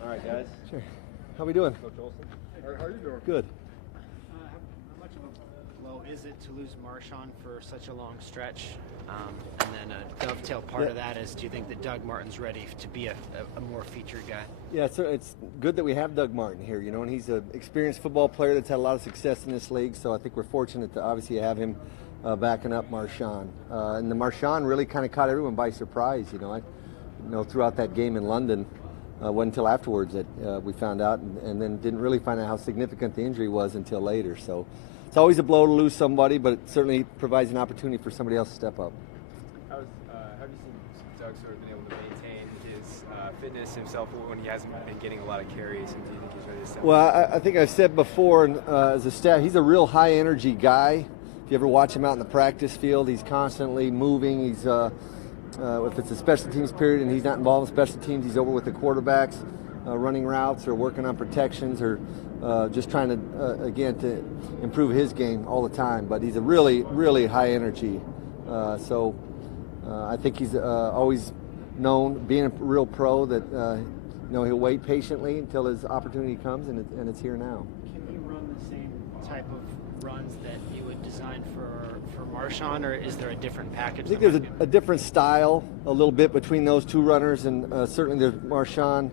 All right, guys. Sure. How we doing? Coach Olson. How are you doing? Good. How much of a blow is it to lose Marshawn for such a long stretch? And then a dovetail part of that is, do you think that Doug Martin's ready to be a more featured guy? Yeah, it's good that we have Doug Martin here, and he's an experienced football player that's had a lot of success in this league, so I think we're fortunate to obviously have him backing up Marshawn. And the Marshawn really kind of caught everyone by surprise, throughout that game in London. Wasn't until afterwards that we found out, and then didn't really find out how significant the injury was until later. So it's always a blow to lose somebody, but it certainly provides an opportunity for somebody else to step up. Have you seen Doug sort of been able to maintain his fitness himself when he hasn't been getting a lot of carries, and do you think he's ready to step up? Well, I think I've said before, as a staff, he's a real high-energy guy. If you ever watch him out in the practice field, he's constantly moving. He's if it's a special teams period and he's not involved in special teams, he's over with the quarterbacks, running routes or working on protections or just trying to, again, to improve his game all the time. But he's a really, really high energy. So I think he's always known, being a real pro, that he'll wait patiently until his opportunity comes, and it's here now. Can he run the same type of runs that you would design for Marshawn, or is there a different package? I think there's a different style a little bit between those two runners, and certainly there's Marshawn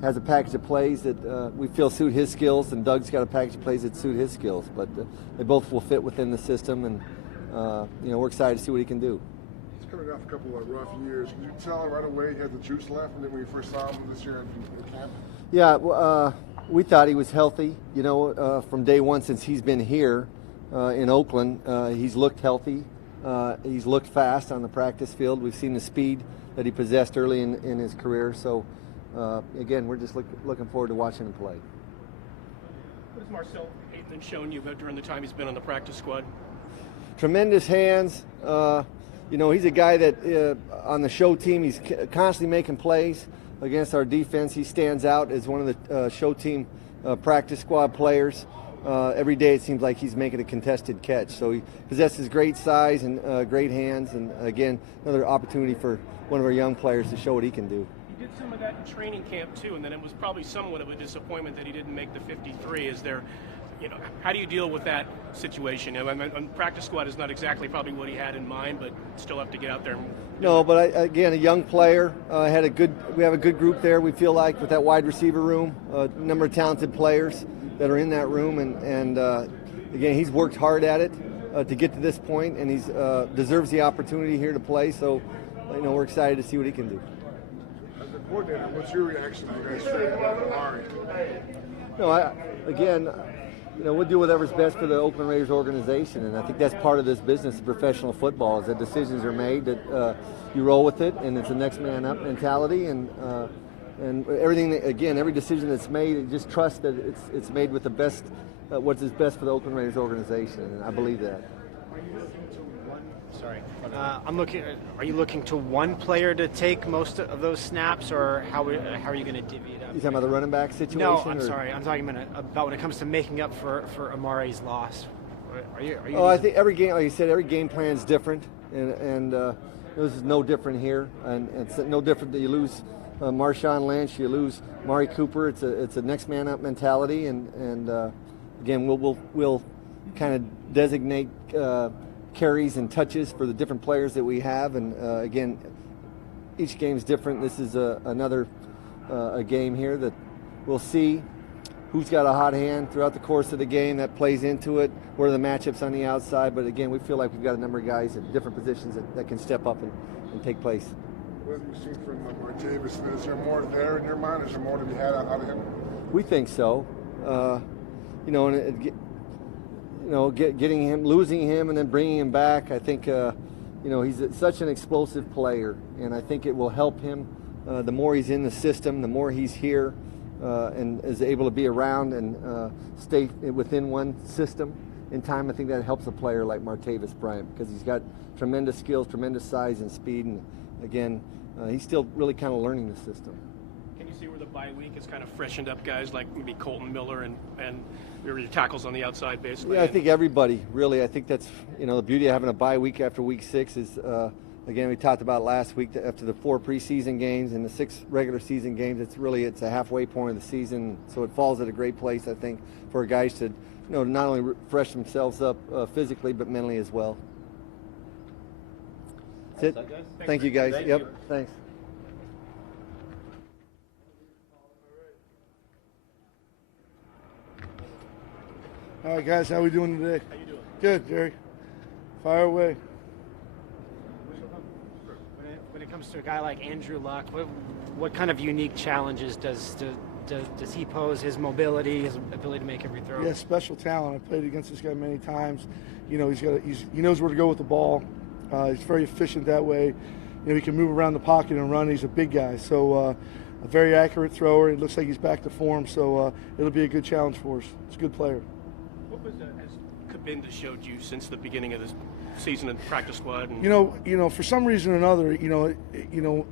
has a package of plays that we feel suit his skills, and Doug's got a package of plays that suit his skills. But they both will fit within the system, and we're excited to see what he can do. He's coming off a couple of rough years. Could you tell right away he had the juice left, and then when you first saw him this year in camp? Yeah, we thought he was healthy. From day one since he's been here in Oakland, he's looked healthy. He's looked fast on the practice field. We've seen the speed that he possessed early in his career. So, again, we're just looking forward to watching him play. What has Marcel Aitman shown you about during the time he's been on the practice squad? Tremendous hands. He's a guy that on the show team, he's constantly making plays against our defense. He stands out as one of the show team practice squad players. Every day it seems like he's making a contested catch. So he possesses great size and great hands, and again, another opportunity for one of our young players to show what he can do. He did some of that in training camp too, and then it was probably somewhat of a disappointment that he didn't make the 53. Is there, how do you deal with that situation? Practice squad is not exactly probably what he had in mind, but still have to get out there. No, but again, a young player. We have a good group there. We feel like with that wide receiver room, a number of talented players that are in that room, and again, he's worked hard at it to get to this point, and he's deserves the opportunity here to play. So, we're excited to see what he can do. As a coordinator, what's your reaction to you guys trading Amari? No, we'll do whatever's best for the Oakland Raiders organization, and I think that's part of this business of professional football, is that decisions are made, that you roll with it, and it's a next man up mentality, and everything. Again, every decision that's made, just trust that it's made with the best, what's best for the Oakland Raiders organization, and I believe that. Are you looking to one player to take most of those snaps, or how are you going to divvy it up? You talking about the running back situation? No, I'm sorry. I'm talking about when it comes to making up for Amari's loss. Are you I think every game, like you said, every game plan is different, and this is no different here, and it's no different that you lose Marshawn Lynch, you lose Amari Cooper. It's a next man up mentality, and again, we'll kind of designate carries and touches for the different players that we have, and again, each game is different. This is another game here that we'll see who's got a hot hand throughout the course of the game that plays into it. What are the matchups on the outside? But again, we feel like we've got a number of guys at different positions that can step up and take place. What have you seen from Martavis? Is there more there in your mind? Is there more to be had out of him? We think so. Getting him, losing him, and then bringing him back. I think he's such an explosive player, and I think it will help him. The more he's in the system, the more he's here, and is able to be around and stay within one system in time. I think that helps a player like Martavis Bryant, because he's got tremendous skills, tremendous size and speed, and again, he's still really kind of learning the system. Can you see where the bye week has kind of freshened up guys like maybe Colton Miller and your tackles on the outside, basically? Yeah, I think everybody, really. I think that's, the beauty of having a bye week after week 6 is again, we talked about last week that after the 4 preseason games and the 6 regular season games, it's a halfway point of the season. So it falls at a great place, I think, for guys to not only refresh themselves up physically but mentally as well. That's it. Guys? Thank you, guys. Thank Yep. you. Thanks. All right, guys, how we doing today? How you doing? Good, Jerry. Fire away. When it comes to a guy like Andrew Luck, what kind of unique challenges does he pose? His mobility, his ability to make every throw. Yeah, special talent. I played against this guy many times. He knows where to go with the ball. He's very efficient that way. He can move around the pocket and run. He's a big guy, so a very accurate thrower. It looks like he's back to form, so it'll be a good challenge for us. He's a good player. What has Guenther showed you since the beginning of this season in the practice squad? And for some reason or another,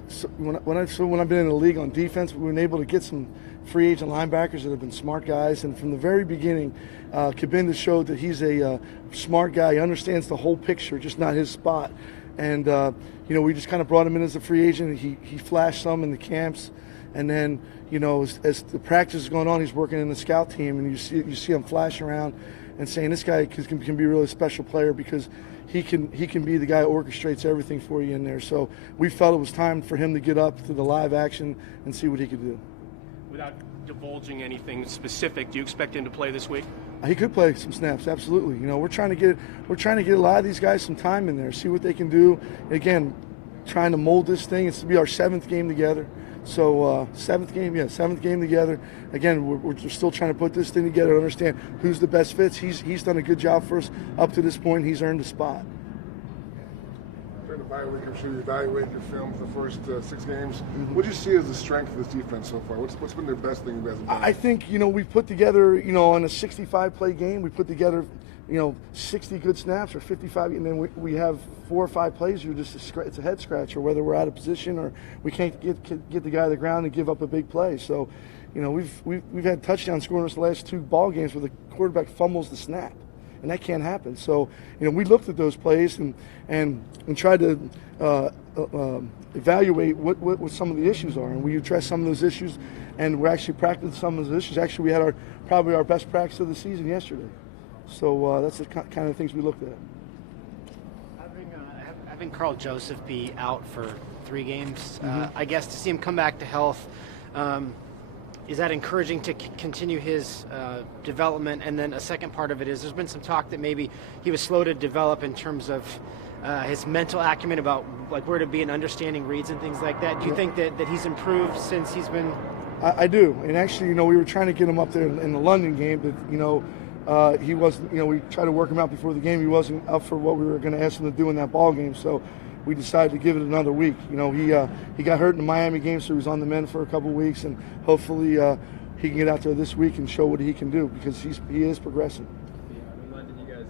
so when I've been in the league on defense, we've been able to get some free agent linebackers that have been smart guys. And from the very beginning, Guenther showed that he's a smart guy. He understands the whole picture, just not his spot. And we just kind of brought him in as a free agent. He flashed some in the camps, and then as the practice is going on, he's working in the scout team, and you see him flash around and saying this guy can be a really special player because he can be the guy who orchestrates everything for you in there. So we felt it was time for him to get up to the live action and see what he could do. Without divulging anything specific, do you expect him to play this week? He could play some snaps, absolutely. We're trying to get a lot of these guys some time in there, see what they can do. Again, trying to mold this thing. It's to be our 7th game together. So 7th game together. Again, we're still trying to put this thing together, understand who's the best fits. He's done a good job for us up to this point. He's earned a spot. During the bye week, I'm sure you evaluate your film for the first 6 games. Mm-hmm. What do you see as the strength of this defense so far? What's been the best thing you guys have done? I think we've put together on a 65-play game, we put together 60 good snaps or 55, and then we have 4 or 5 plays where it's a head scratcher, whether we're out of position or we can't get the guy to the ground and give up a big play. So, we've had touchdown scorers the last 2 ball games where the quarterback fumbles the snap, and that can't happen. So, we looked at those plays and tried to evaluate what some of the issues are, and we addressed some of those issues, and we're actually practicing some of those issues. Actually, we had probably our best practice of the season yesterday. So that's the kind of things we looked at. Having Carl Joseph be out for 3 games, Mm-hmm. I guess to see him come back to health, is that encouraging to continue his development? And then a second part of it is there's been some talk that maybe he was slow to develop in terms of his mental acumen about like where to be and understanding reads and things like that. Do you think that he's improved since he's been? I do, and actually, we were trying to get him up there in the London game, but he wasn't. We tried to work him out before the game. He wasn't up for what we were going to ask him to do in that ball game. So we decided to give it another week. He got hurt in the Miami game, so he was on the mend for a couple of weeks, and hopefully he can get out there this week and show what he can do because he is progressing. In London, you guys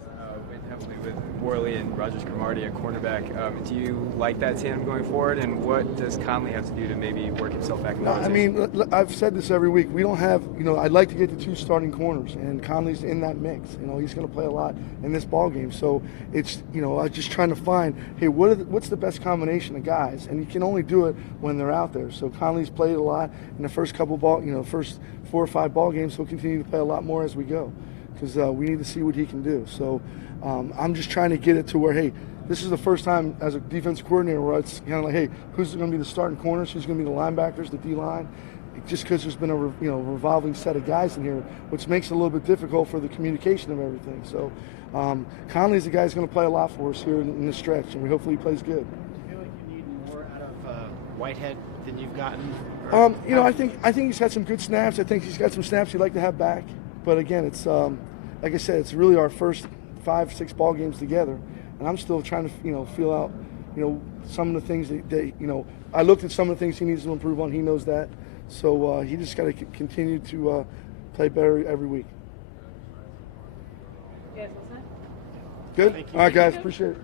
went heavily with Worley and Rogers Cromartie at cornerback. Do you like that tandem going forward, and what does Conley have to do to maybe work himself back in the rotation? I've said this every week. We don't have, I'd like to get the 2 starting corners, and Conley's in that mix. He's going to play a lot in this ball game. So it's, I'm just trying to find, hey, what's the best combination of guys? And you can only do it when they're out there. So Conley's played a lot in the first first 4 or 5 ball games. He'll continue to play a lot more as we go because we need to see what he can do. So I'm just trying to get it to where, hey, this is the first time as a defensive coordinator where it's kind of like, hey, who's going to be the starting corners? Who's going to be the linebackers, the D-line? Just because there's been a revolving set of guys in here, which makes it a little bit difficult for the communication of everything. So Conley's the guy who's going to play a lot for us here in this stretch, and hopefully he plays good. Do you feel like you need more out of Whitehead than you've gotten? I think he's had some good snaps. I think he's got some snaps he'd like to have back. But again, it's like I said, it's really our first 5-6 ball games together, and I'm still trying to feel out some of the things that I looked at some of the things he needs to improve on. He knows that, so he just got to continue to play better every week. Yes, what's that? Good. All right, guys, appreciate it.